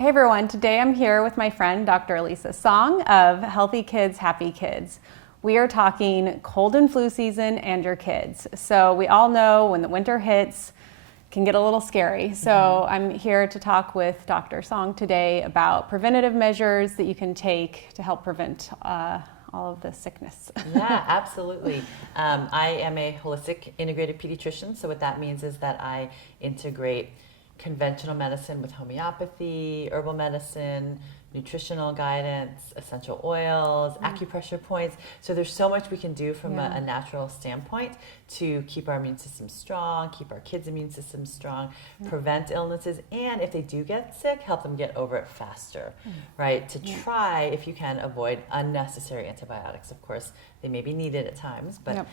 Hey everyone, today I'm here with my friend Dr. Elisa Song of Healthy Kids, Happy Kids. We are talking cold and flu season and your kids. So we all know when the winter hits, it can get a little scary. So I'm here to talk with Dr. Song today about preventative measures that you can take to help prevent all of the sickness. Yeah, absolutely. I am a holistic integrated pediatrician. So what that means is that I integrate conventional medicine with homeopathy, herbal medicine, nutritional guidance, essential oils, acupressure points. So there's so much we can do from a natural standpoint to keep our immune system strong, keep our kids' immune system strong, prevent illnesses, and if they do get sick, help them get over it faster, right? To try, if you can, avoid unnecessary antibiotics. Of course, they may be needed at times, but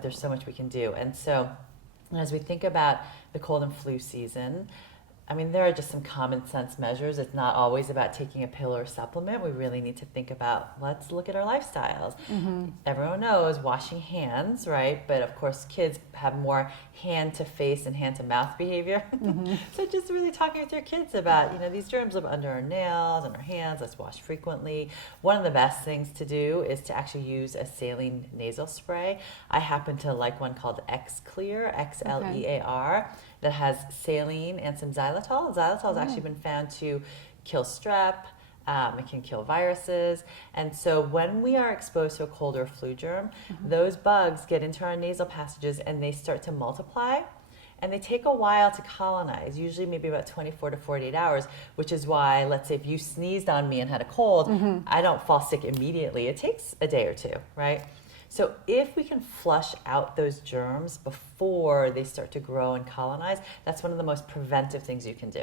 there's so much we can do. And so as we think about the cold and flu season, I mean, there are just some common sense measures. It's not always about taking a pill or supplement. We really need to think about, let's look at our lifestyles. Everyone knows washing hands, right? But of course, kids have more hand to face and hand to mouth behavior. So just really talking with your kids about, these germs live under our nails and our hands. Let's wash frequently. One of the best things to do is to actually use a saline nasal spray. I happen to like one called X-Clear, X-L-E-A-R. That has saline and some xylitol. Xylitol has actually been found to kill strep. It can kill viruses. And so when we are exposed to a cold or flu germ, those bugs get into our nasal passages and they start to multiply. And they take a while to colonize, usually maybe about 24 to 48 hours, which is why, let's say if you sneezed on me and had a cold, I don't fall sick immediately. It takes a day or two, right? So if we can flush out those germs before they start to grow and colonize, that's one of the most preventive things you can do,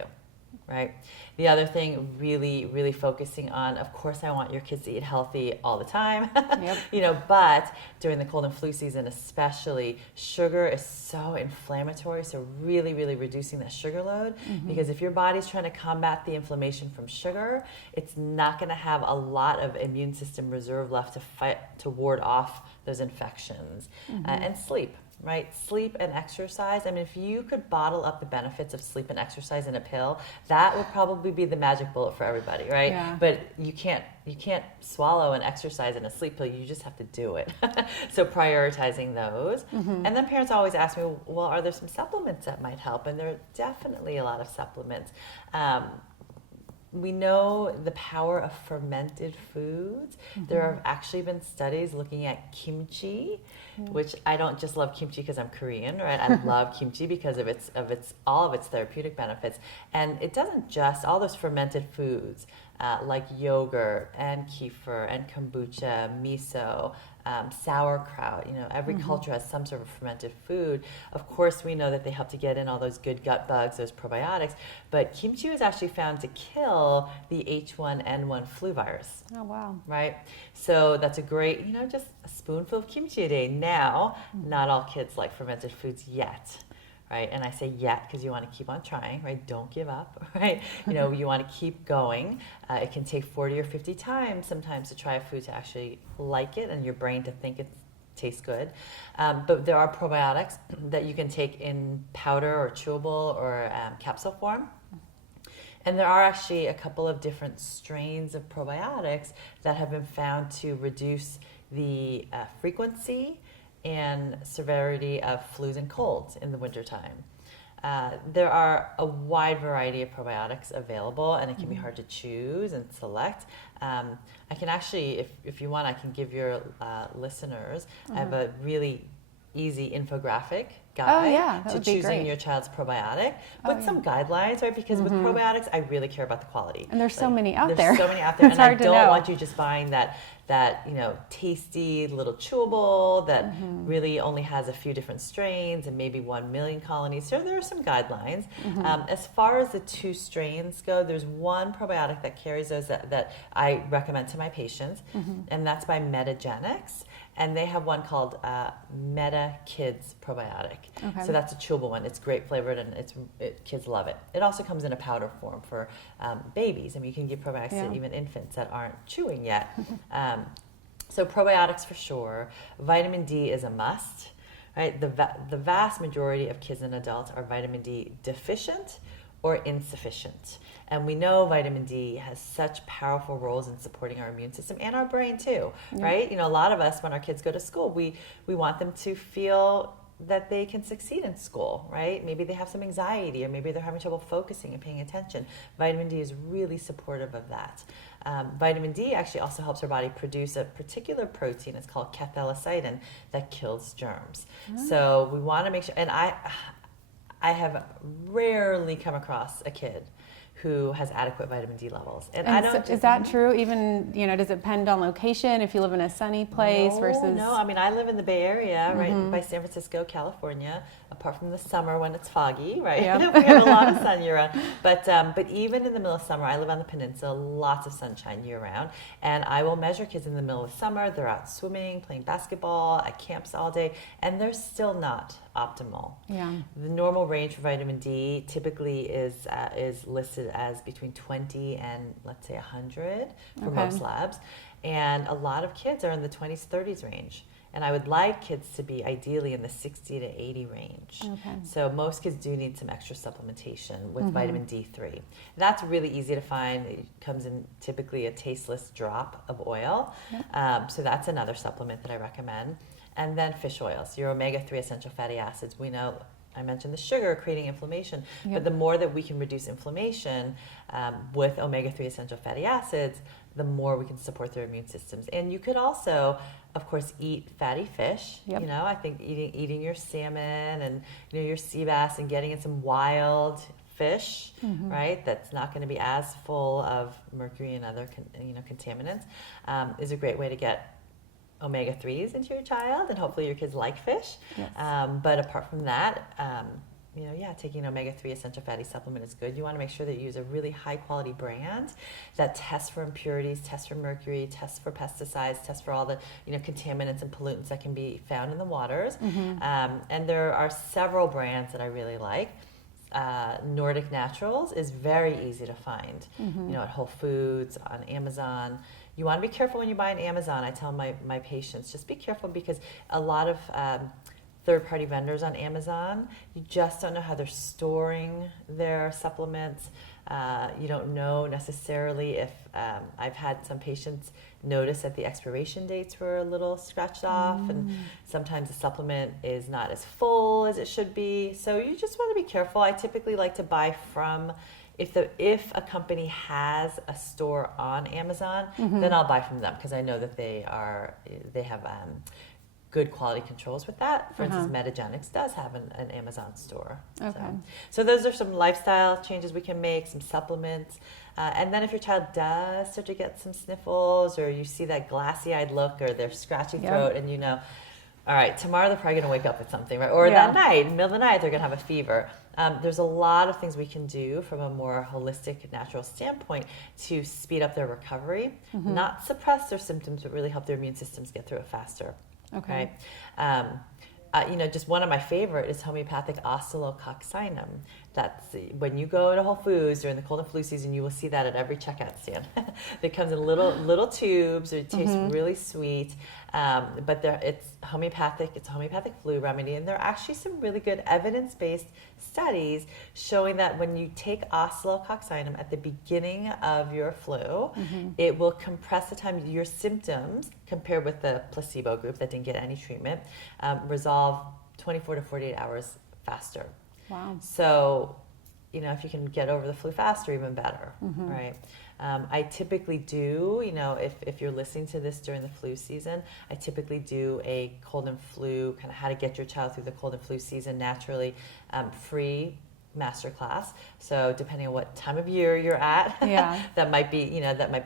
right? The other thing, really focusing on, of course, I want your kids to eat healthy all the time, but during the cold and flu season especially, sugar is so inflammatory, so really reducing that sugar load, because if your body's trying to combat the inflammation from sugar, it's not going to have a lot of immune system reserve left to fight, to ward off those infections. And sleep. Right? Sleep and exercise. I mean, if you could bottle up the benefits of sleep and exercise in a pill, that would probably be the magic bullet for everybody, right? Yeah. But you can't swallow an exercise and a sleep pill. You just have to do it. So prioritizing those. And then parents always ask me, well, are there some supplements that might help? And there are definitely a lot of supplements. We know the power of fermented foods. There have actually been studies looking at kimchi, which I don't just love kimchi because I'm Korean, right? I love kimchi because of all of its therapeutic benefits. And it doesn't just, all those fermented foods like yogurt and kefir and kombucha, miso, sauerkraut, every culture has some sort of fermented food. Of course, we know that they help to get in all those good gut bugs, those probiotics, but kimchi was actually found to kill the H1N1 flu virus. Oh, wow. Right? So that's a great, just a spoonful of kimchi a day. Now, not all kids like fermented foods yet. Right, and I say yet because you want to keep on trying, right? Don't give up, right? You want to keep going. It can take 40 or 50 times sometimes to try a food to actually like it and your brain to think it tastes good. But there are probiotics that you can take in powder or chewable or capsule form. And there are actually a couple of different strains of probiotics that have been found to reduce the frequency and severity of flus and colds in the wintertime. There are a wide variety of probiotics available, and it can be hard to choose and select. I can actually, if you want, I can give your listeners, I have a really easy infographic guide to choosing your child's probiotic with some guidelines, right? Because with probiotics, I really care about the quality. And there's so many out there. There's so many out there. It's and hard I don't want you just buying that tasty little chewable that really only has a few different strains and maybe 1 million colonies. So there are some guidelines. As far as the 2 strains go, there's one probiotic that carries those that I recommend to my patients, and that's by Metagenics. And they have one called Meta Kids Probiotic. Okay. So that's a chewable one. It's grape flavored and kids love it. It also comes in a powder form for babies. I mean, you can give probiotics to even infants that aren't chewing yet. So probiotics for sure. Vitamin D is a must, right? The vast majority of kids and adults are vitamin D deficient or insufficient. And we know vitamin D has such powerful roles in supporting our immune system and our brain too, right? You know, a lot of us, when our kids go to school, we want them to feel that they can succeed in school, right? Maybe they have some anxiety, or maybe they're having trouble focusing and paying attention. Vitamin D is really supportive of that. Vitamin D actually also helps our body produce a particular protein. It's called cathelicidin that kills germs. So we want to make sure, and I have rarely come across a kid who has adequate vitamin D levels. And I don't. So is that true? Even, you know, does it depend on location? If you live in a sunny place versus? No, I mean, I live in the Bay Area, right by San Francisco, California. Apart from the summer when it's foggy, right? Yeah. We have a lot of sun year round. But even in the middle of summer, I live on the peninsula, lots of sunshine year round, and I will measure kids in the middle of summer. They're out swimming, playing basketball, at camps all day, and they're still not optimal. Yeah. The normal range for vitamin D typically is listed as between 20 and, let's say, 100 for most labs, and a lot of kids are in the 20s, 30s range. And I would like kids to be ideally in the 60 to 80 range. So most kids do need some extra supplementation with vitamin D3. That's really easy to find. It comes in typically a tasteless drop of oil. So that's another supplement that I recommend. And then fish oils, your omega-3 essential fatty acids. We know, I mentioned the sugar creating inflammation, but the more that we can reduce inflammation with omega-3 essential fatty acids, the more we can support their immune systems. And you could also, of course, eat fatty fish. You know, I think eating your salmon and, you know, your sea bass and getting in some wild fish, right? That's not going to be as full of mercury and other contaminants is a great way to get omega-3s into your child, and hopefully your kids like fish. But apart from that, taking an omega-3 essential fatty supplement is good. You want to make sure that you use a really high quality brand that tests for impurities, tests for mercury, tests for pesticides, tests for all the contaminants and pollutants that can be found in the waters. And there are several brands that I really like. Nordic Naturals is very easy to find, at Whole Foods, on Amazon. You want to be careful when you buy on Amazon. I tell my patients, just be careful, because a lot of third-party vendors on Amazon, you just don't know how they're storing their supplements. You don't know necessarily if, I've had some patients notice that the expiration dates were a little scratched off, and sometimes the supplement is not as full as it should be. So you just want to be careful. I typically like to buy from, if a company has a store on Amazon, then I'll buy from them, because I know that they have good quality controls with that. For instance, Metagenics does have an Amazon store. So those are some lifestyle changes we can make, some supplements. And then if your child does start to get some sniffles, or you see that glassy-eyed look, or their scratchy throat, and you know, all right, tomorrow they're probably going to wake up with something, right? Or that night, in the middle of the night, they're going to have a fever. There's a lot of things we can do from a more holistic, natural standpoint to speed up their recovery, not suppress their symptoms, but really help their immune systems get through it faster. Right? Just one of my favorite is homeopathic oscillococcinum. That's when you go to Whole Foods during the cold and flu season, you will see that at every checkout stand. It comes in little tubes. It tastes really sweet, but it's homeopathic. It's a homeopathic flu remedy, and there are actually some really good evidence-based studies showing that when you take oscillococcinum at the beginning of your flu, it will compress the time your symptoms, compared with the placebo group that didn't get any treatment, resolve 24 to 48 hours faster. Wow. So, if you can get over the flu faster, even better, right? I typically do, if you're listening to this during the flu season, I typically do a cold and flu, kind of how to get your child through the cold and flu season naturally, free masterclass. So depending on what time of year you're at, that might be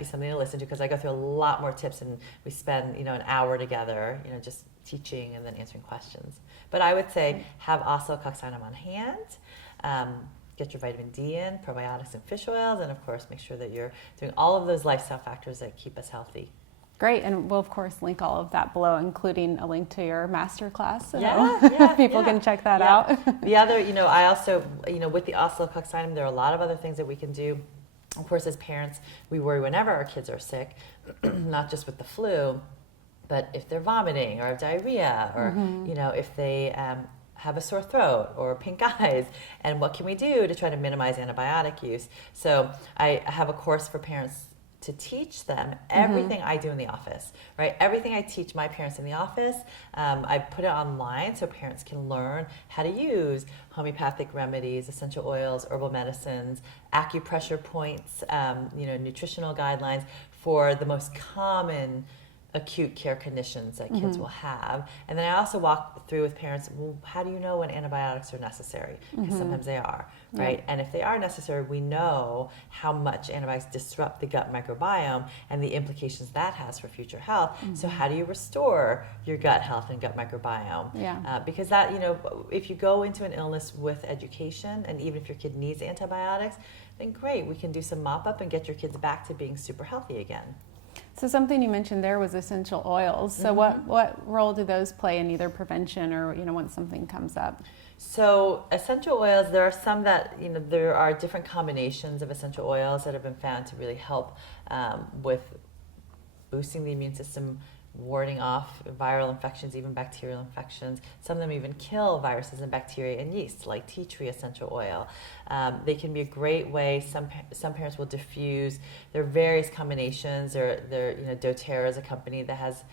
something to listen to, because I go through a lot more tips, and we spend, an hour together, just teaching and then answering questions. But I would say have oscillococcinum on hand, get your vitamin D in, probiotics and fish oils, and of course make sure that you're doing all of those lifestyle factors that keep us healthy. Great, and we'll of course link all of that below, including a link to your masterclass, so people can check that out. The other, I also, with the oscillococcinum, there are a lot of other things that we can do. Of course, as parents, we worry whenever our kids are sick, not just with the flu, but if they're vomiting or have diarrhea, or if they have a sore throat or pink eyes, and what can we do to try to minimize antibiotic use? So I have a course for parents to teach them everything I do in the office, right? Everything I teach my parents in the office, I put it online so parents can learn how to use homeopathic remedies, essential oils, herbal medicines, acupressure points, nutritional guidelines for the most common acute care conditions that kids will have. And then I also walk through with parents, well, how do you know when antibiotics are necessary? Because sometimes they are, right? Yeah. And if they are necessary, we know how much antibiotics disrupt the gut microbiome and the implications that has for future health. So how do you restore your gut health and gut microbiome? Yeah. Because that, if you go into an illness with education, and even if your kid needs antibiotics, then great, we can do some mop up and get your kids back to being super healthy again. So something you mentioned there was essential oils. So what role do those play in either prevention or, when something comes up? So essential oils, there are some that, there are different combinations of essential oils that have been found to really help with boosting the immune system, warding off viral infections, even bacterial infections. Some of them even kill viruses and bacteria and yeast, like tea tree essential oil. They can be a great way. Some parents will diffuse. There are various combinations. doTERRA is a company that has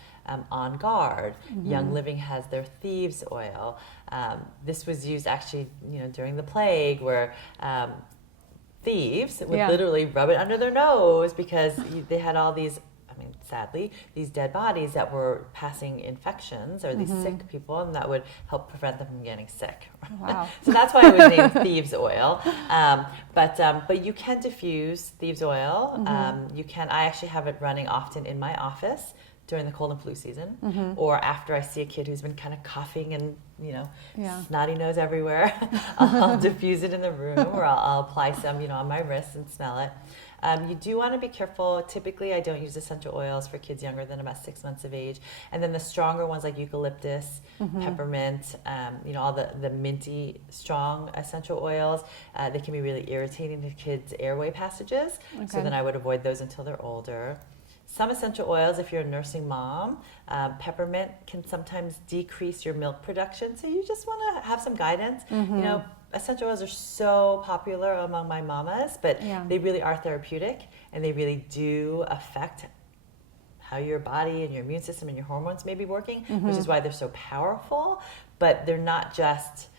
On Guard. Young Living has their Thieves oil. This was used actually, during the plague, where thieves would literally rub it under their nose because they had all these, sadly, these dead bodies that were passing infections, or these sick people, and that would help prevent them from getting sick. Wow. So that's why it was named Thieves Oil. But you can diffuse Thieves Oil. I actually have it running often in my office during the cold and flu season, or after I see a kid who's been kind of coughing and snotty nose everywhere, I'll diffuse it in the room, or I'll apply some on my wrist and smell it. You do want to be careful. Typically, I don't use essential oils for kids younger than about 6 months of age. And then the stronger ones like eucalyptus, peppermint, all the minty, strong essential oils, they can be really irritating to kids' airway passages. Okay. So then I would avoid those until they're older. Some essential oils, if you're a nursing mom, peppermint can sometimes decrease your milk production. So you just want to have some guidance. Essential oils are so popular among my mamas, but they really are therapeutic, and they really do affect how your body and your immune system and your hormones may be working, which is why they're so powerful. But they're not just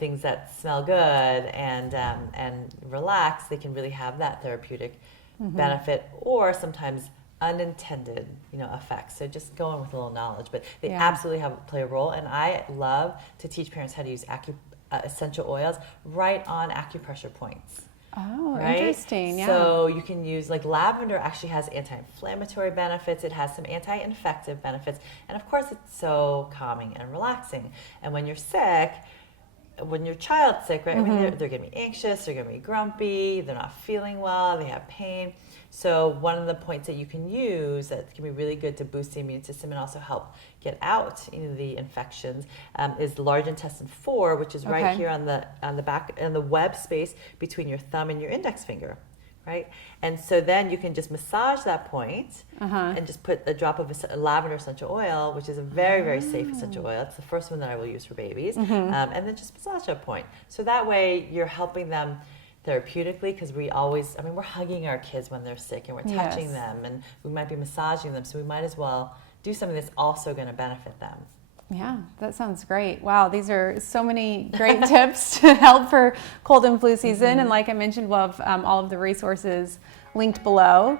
things that smell good and relax. They can really have that therapeutic benefit, or sometimes unintended effects. So just go in with a little knowledge, but they absolutely play a role. And I love to teach parents how to use essential oils right on acupressure points. Oh, right? Interesting. Yeah. So you can use, like, lavender actually has anti-inflammatory benefits. It has some anti-infective benefits. And of course, it's so calming and relaxing. And when you're sick, when your child's sick, right? They're going to be anxious, they're going to be grumpy, they're not feeling well, they have pain. So one of the points that you can use that can be really good to boost the immune system and also help get out the infections is the large intestine 4, which is right here on the back, in the web space between your thumb and your index finger, right? And so then you can just massage that point and just put a drop of lavender essential oil, which is a very, very safe essential oil. It's the first one that I will use for babies. And then just massage that point. So that way you're helping them therapeutically, because we're hugging our kids when they're sick, and we're touching them, and we might be massaging them. So we might as well do something that's also going to benefit them. Yeah, that sounds great. Wow, these are so many great tips to help for cold and flu season. And like I mentioned, we'll have all of the resources linked below.